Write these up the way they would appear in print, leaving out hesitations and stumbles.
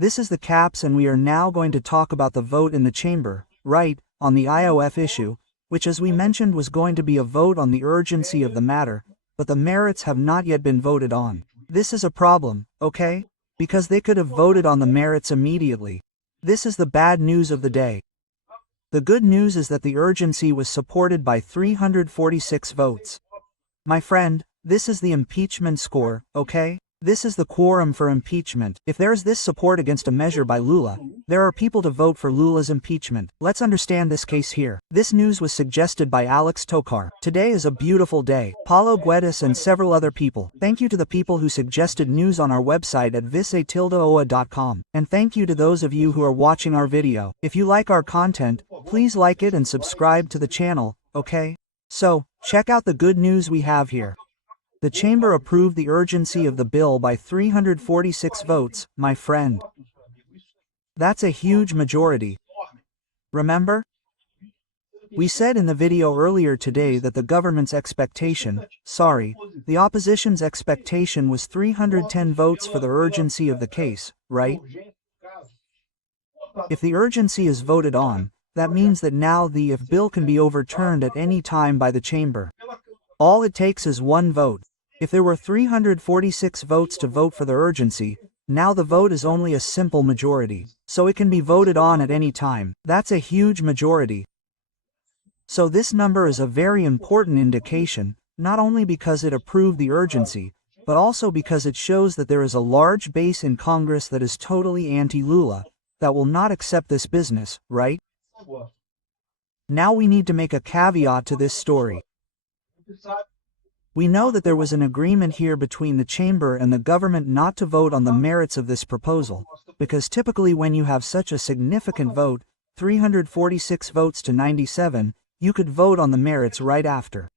This is the caps, and we are now going to talk about the vote in the chamber, right, on the IOF issue, which as we mentioned was going to be a vote on the urgency of the matter, but the merits have not yet been voted on. This is a problem, okay? Because they could have voted on the merits immediately. This is the bad news of the day. The good news is that the urgency was supported by 346 votes. My friend, this is the impeachment score, okay? This is the quorum for impeachment. If there is this support against a measure by LULA, there are people to vote for LULA's impeachment. Let's understand this case here. This news was suggested by Alex Tokar. Today is a beautiful day. Paulo Guedes and several other people. Thank you to the people who suggested news on our website at vice-oa.com. And thank you to those of you who are watching our video. If you like our content, please like it and subscribe to the channel, okay? So, check out the good news we have here. The chamber approved the urgency of the bill by 346 votes, my friend. That's a huge majority. Remember? We said in the video earlier today that the government's expectation, the opposition's expectation was 310 votes for the urgency of the case, right? If the urgency is voted on, that means that now the IOF bill can be overturned at any time by the chamber. All it takes is one vote. If there were 346 votes to vote for the urgency, now the vote is only a simple majority, so it can be voted on at any time. That's a huge majority. So this number is a very important indication, not only because it approved the urgency, but also because it shows that there is a large base in Congress that is totally anti-LULA, that will not accept this business, right? Now we need to make a caveat to this story. We know that there was an agreement here between the chamber and the government not to vote on the merits of this proposal, because typically when you have such a significant vote, 346 votes to 97, you could vote on the merits right after.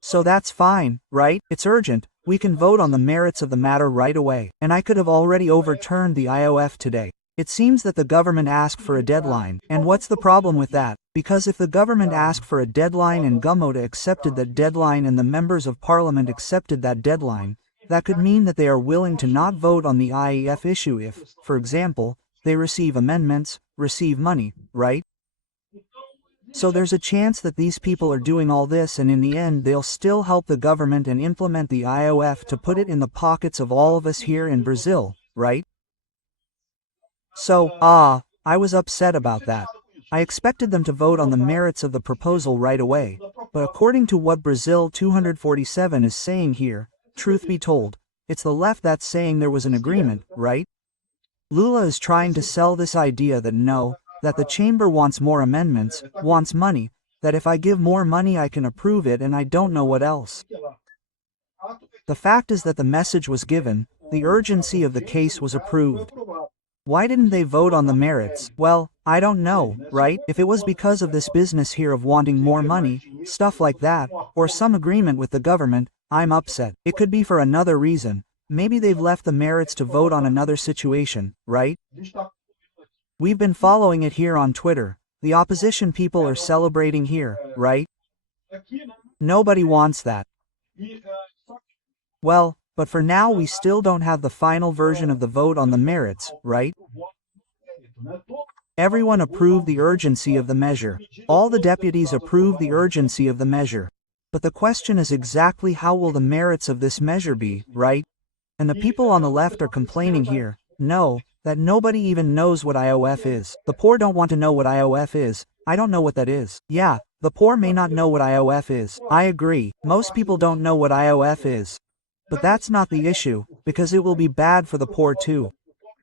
So that's fine, right? It's urgent, we can vote on the merits of the matter right away, and I could have already overturned the IOF today. It seems that the government asked for a deadline, and what's the problem with that? Because if the government asked for a deadline and Gumota accepted that deadline and the members of parliament accepted that deadline, that could mean that they are willing to not vote on the IOF issue if, for example, they receive amendments, receive money, right? So there's a chance that these people are doing all this, and in the end they'll still help the government and implement the IOF to put it in the pockets of all of us here in Brazil, right? So, I was upset about that. I expected them to vote on the merits of the proposal right away, but according to what Brazil 247 is saying here, truth be told, it's the left that's saying there was an agreement, right? LULA is trying to sell this idea that that the chamber wants more amendments, wants money, that if I give more money I can approve it, and I don't know what else. The fact is that the message was given, the urgency of the case was approved. Why didn't they vote on the merits? Well, I don't know, right? If it was because of this business here of wanting more money, stuff like that, or some agreement with the government, I'm upset. It could be for another reason. Maybe they've left the merits to vote on another situation, right? We've been following it here on Twitter. The opposition people are celebrating here, right? Nobody wants that. Well, but for now we still don't have the final version of the vote on the merits, right? Everyone approved the urgency of the measure. All the deputies approved the urgency of the measure. But the question is exactly how will the merits of this measure be, right? And the people on the left are complaining here, that nobody even knows what IOF is. The poor don't want to know what IOF is. I don't know what that is. Yeah, the poor may not know what IOF is. I agree. Most people don't know what IOF is. But that's not the issue, because it will be bad for the poor too.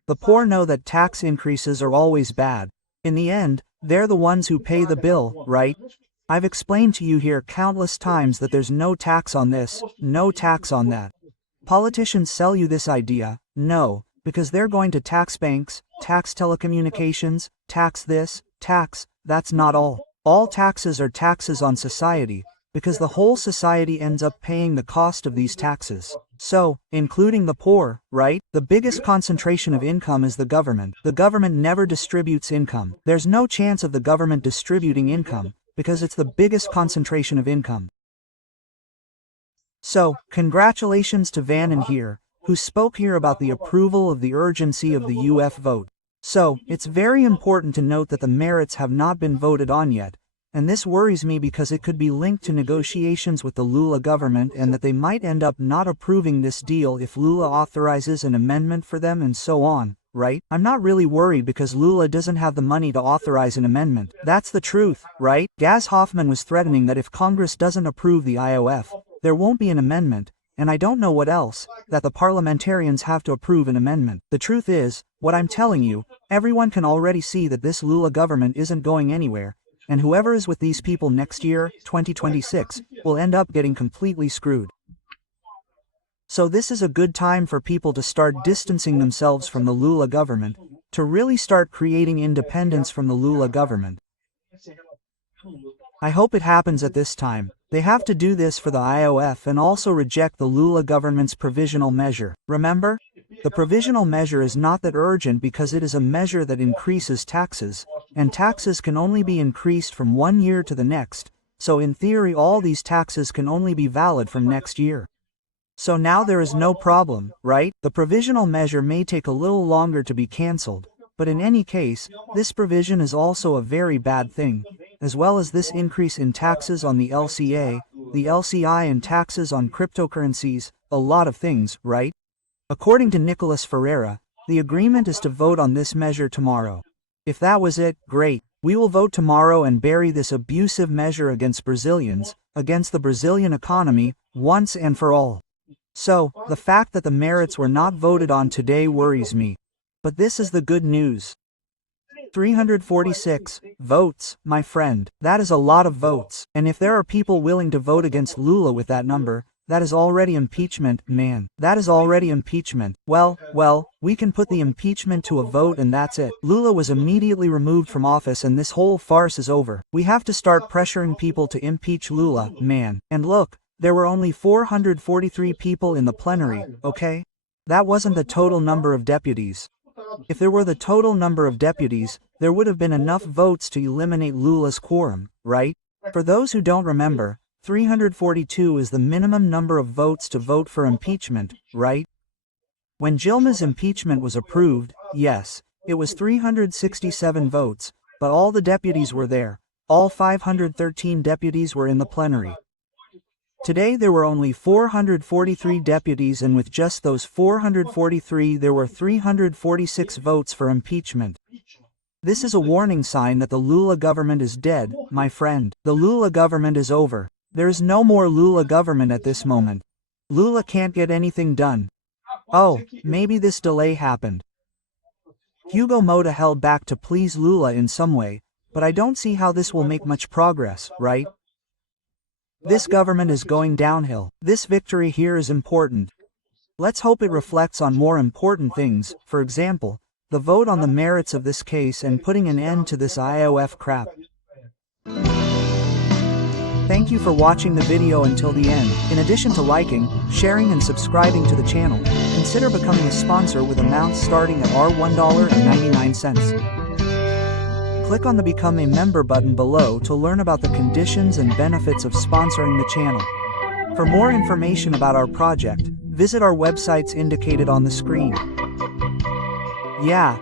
The poor know that tax increases are always bad. In the end, they're the ones who pay the bill, right? I've explained to you here countless times that there's no tax on this, no tax on that. Politicians sell you this idea, because they're going to tax banks, tax telecommunications, tax this, tax, that's not all. All taxes are taxes on society, because the whole society ends up paying the cost of these taxes. So, including the poor, right? The biggest concentration of income is the government. The government never distributes income. There's no chance of the government distributing income, because it's the biggest concentration of income. So, congratulations to Van and here, who spoke here about the approval of the urgency of the UF vote. So, it's very important to note that the merits have not been voted on yet, and this worries me because it could be linked to negotiations with the LULA government and that they might end up not approving this deal if LULA authorizes an amendment for them and so on, right? I'm not really worried because LULA doesn't have the money to authorize an amendment. That's the truth, right? Gaz Hoffman was threatening that if Congress doesn't approve the IOF, there won't be an amendment, and I don't know what else, that the parliamentarians have to approve an amendment. The truth is, what I'm telling you, everyone can already see that this LULA government isn't going anywhere, and whoever is with these people next year, 2026, will end up getting completely screwed. So this is a good time for people to start distancing themselves from the LULA government, to really start creating independence from the LULA government. I hope it happens at this time. They have to do this for the IOF and also reject the LULA government's provisional measure. Remember? The provisional measure is not that urgent because it is a measure that increases taxes, and taxes can only be increased from one year to the next, so in theory all these taxes can only be valid from next year. So now there is no problem, right? The provisional measure may take a little longer to be cancelled, but in any case, this provision is also a very bad thing, as well as this increase in taxes on the LCA, the LCI and taxes on cryptocurrencies, a lot of things, right? According to Nicolas Ferreira, the agreement is to vote on this measure tomorrow. If that was it, great. We will vote tomorrow and bury this abusive measure against Brazilians, against the Brazilian economy, once and for all. So, the fact that the merits were not voted on today worries me. But this is the good news. 346 votes, my friend. That is a lot of votes. And if there are people willing to vote against LULA with that number, that is already impeachment, man. That is already impeachment. Well, we can put the impeachment to a vote and that's it. LULA was immediately removed from office and this whole farce is over. We have to start pressuring people to impeach LULA, man. And look, there were only 443 people in the plenary, okay? That wasn't the total number of deputies. If there were the total number of deputies, there would have been enough votes to eliminate LULA's quorum, right? For those who don't remember, 342 is the minimum number of votes to vote for impeachment, right? When Dilma's impeachment was approved, yes, it was 367 votes, but all the deputies were there. All 513 deputies were in the plenary. Today there were only 443 deputies and with just those 443 there were 346 votes for impeachment. This is a warning sign that the LULA government is dead, my friend. The LULA government is over. There is no more LULA government at this moment. LULA can't get anything done. Oh, maybe this delay happened. Hugo Mota held back to please LULA in some way, but I don't see how this will make much progress, right? This government is going downhill. This victory here is important. Let's hope it reflects on more important things, for example, the vote on the merits of this case and putting an end to this IOF crap. Thank you for watching the video until the end. In addition to liking, sharing and subscribing to the channel, consider becoming a sponsor with amounts starting at $1.99. Click on the Become a Member button below to learn about the conditions and benefits of sponsoring the channel. For more information about our project, visit our websites indicated on the screen. Yeah,